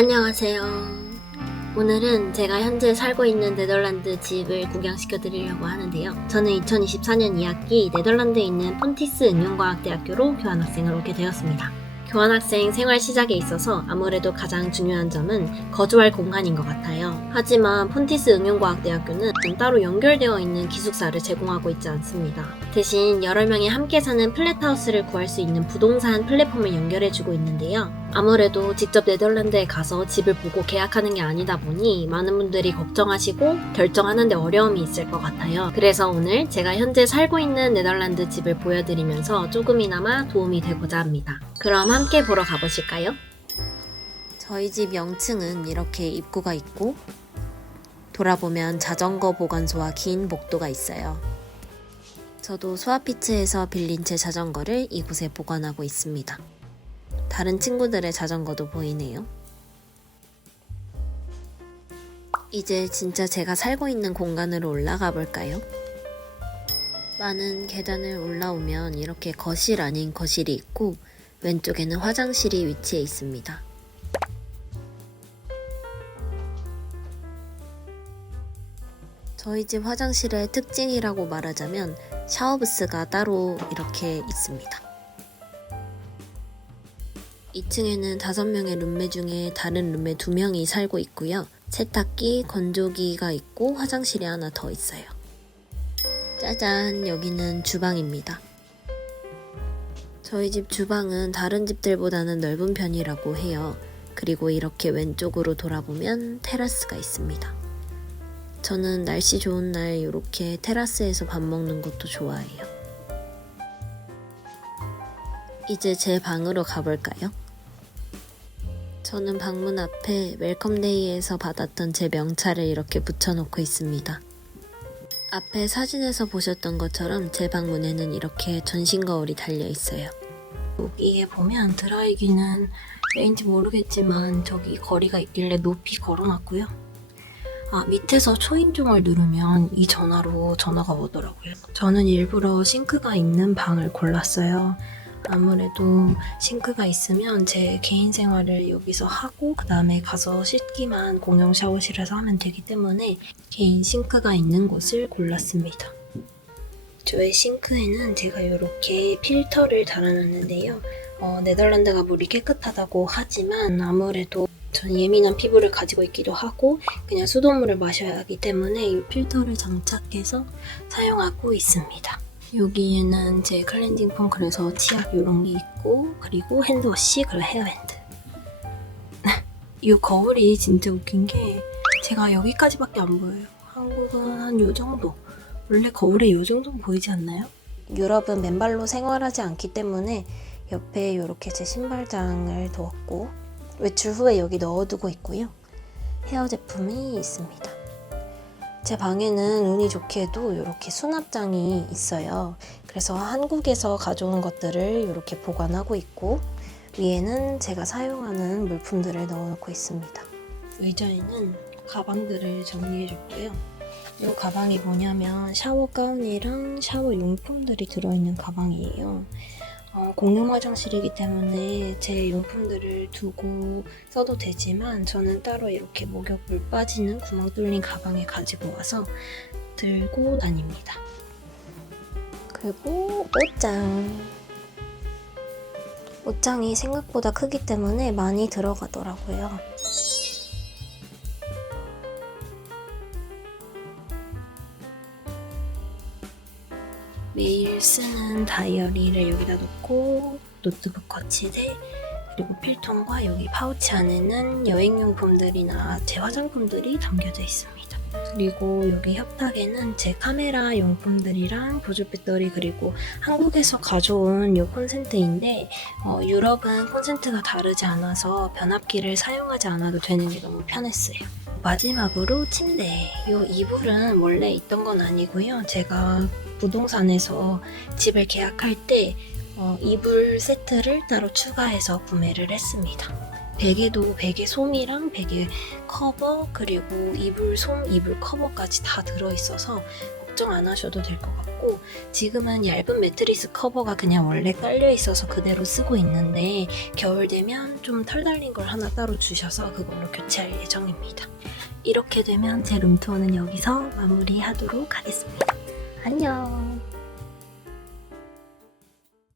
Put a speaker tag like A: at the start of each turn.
A: 안녕하세요. 오늘은 제가 현재 살고 있는 네덜란드 집을 구경시켜 드리려고 하는데요. 저는 2024년 2학기 네덜란드에 있는 폰티스 응용과학대학교로 교환학생을 오게 되었습니다. 교환학생 생활 시작에 있어서 아무래도 가장 중요한 점은 거주할 공간인 것 같아요. 하지만 폰티스 응용과학대학교는 따로 연결되어 있는 기숙사를 제공하고 있지 않습니다. 대신 여러 명이 함께 사는 플랫하우스를 구할 수 있는 부동산 플랫폼을 연결해주고 있는데요. 아무래도 직접 네덜란드에 가서 집을 보고 계약하는 게 아니다 보니 많은 분들이 걱정하시고 결정하는데 어려움이 있을 것 같아요. 그래서 오늘 제가 현재 살고 있는 네덜란드 집을 보여드리면서 조금이나마 도움이 되고자 합니다. 그럼 함께 보러 가보실까요? 저희 집 명층은 이렇게 입구가 있고 돌아보면 자전거 보관소와 긴 복도가 있어요. 저도 스와피츠에서 빌린 제 자전거를 이곳에 보관하고 있습니다. 다른 친구들의 자전거도 보이네요. 이제 진짜 제가 살고 있는 공간으로 올라가 볼까요? 많은 계단을 올라오면 이렇게 거실 아닌 거실이 있고 왼쪽에는 화장실이 위치해 있습니다. 저희 집 화장실의 특징이라고 말하자면 샤워부스가 따로 이렇게 있습니다. 2층에는 5명의 룸메 중에 다른 룸메 2명이 살고 있고요. 세탁기, 건조기가 있고 화장실이 하나 더 있어요. 짜잔, 여기는 주방입니다. 저희 집 주방은 다른 집들보다는 넓은 편이라고 해요. 그리고 이렇게 왼쪽으로 돌아보면 테라스가 있습니다. 저는 날씨 좋은 날 이렇게 테라스에서 밥 먹는 것도 좋아해요. 이제 제 방으로 가볼까요? 저는 방문 앞에 웰컴데이에서 받았던 제 명찰을 이렇게 붙여놓고 있습니다. 앞에 사진에서 보셨던 것처럼 제 방문에는 이렇게 전신 거울이 달려 있어요. 여기에 보면 드라이기는 왜인지 모르겠지만 저기 거리가 있길래 높이 걸어놨고요. 아, 밑에서 초인종을 누르면 이 전화로 전화가 오더라고요. 저는 일부러 싱크가 있는 방을 골랐어요. 아무래도 싱크가 있으면 제 개인 생활을 여기서 하고 그 다음에 가서 씻기만 공용 샤워실에서 하면 되기 때문에 개인 싱크가 있는 곳을 골랐습니다. 저의 싱크에는 제가 이렇게 필터를 달아놨는데요. 어, 네덜란드가 물이 깨끗하다고 하지만 아무래도 전 예민한 피부를 가지고 있기도 하고 그냥 수돗물을 마셔야 하기 때문에 이 필터를 장착해서 사용하고 있습니다. 여기에는 제 클렌징 폼 그래서 치약 이런 게 있고 그리고 핸드워시 그리고 헤어밴드 이 거울이 진짜 웃긴 게 제가 여기까지밖에 안 보여요 한국은 한 요 정도 원래 거울에 요 정도는 보이지 않나요? 유럽은 맨발로 생활하지 않기 때문에 옆에 이렇게 제 신발장을 두었고 외출 후에 여기 넣어두고 있고요 헤어 제품이 있습니다 제 방에는 운이 좋게도 이렇게 수납장이 있어요. 그래서 한국에서 가져온 것들을 이렇게 보관하고 있고 위에는 제가 사용하는 물품들을 넣어놓고 있습니다. 의자에는 가방들을 정리해줬고요. 이 가방이 뭐냐면 샤워 가운이랑 샤워 용품들이 들어있는 가방이에요. 어, 공용 화장실이기 때문에 제 용품들을 두고 써도 되지만 저는 따로 이렇게 목욕 물 빠지는 구멍 뚫린 가방에 가지고 와서 들고 다닙니다. 그리고 옷장. 옷장이 생각보다 크기 때문에 많이 들어가더라고요. 매일 쓰는 다이어리를 여기다 놓고 노트북 거치대 그리고 필통과 여기 파우치 안에는 여행용품들이나 제 화장품들이 담겨져 있습니다. 그리고 여기 협탁에는 제 카메라 용품들이랑 보조 배터리 그리고 한국에서 가져온 이 콘센트인데 어, 유럽은 콘센트가 다르지 않아서 변압기를 사용하지 않아도 되는 게 너무 편했어요. 마지막으로 침대. 이 이불은 원래 있던 건 아니고요. 제가 부동산에서 집을 계약할 때 어, 이불 세트를 따로 추가해서 구매를 했습니다. 베개도 베개 솜이랑 베개 커버 그리고 이불 솜, 이불 커버까지 다 들어있어서 걱정 안 하셔도 될 것 같고 지금은 얇은 매트리스 커버가 그냥 원래 깔려 있어서 그대로 쓰고 있는데 겨울 되면 좀 털 달린 걸 하나 따로 주셔서 그걸로 교체할 예정입니다. 이렇게 되면 제 룸투어는 여기서 마무리하도록 하겠습니다. 안녕.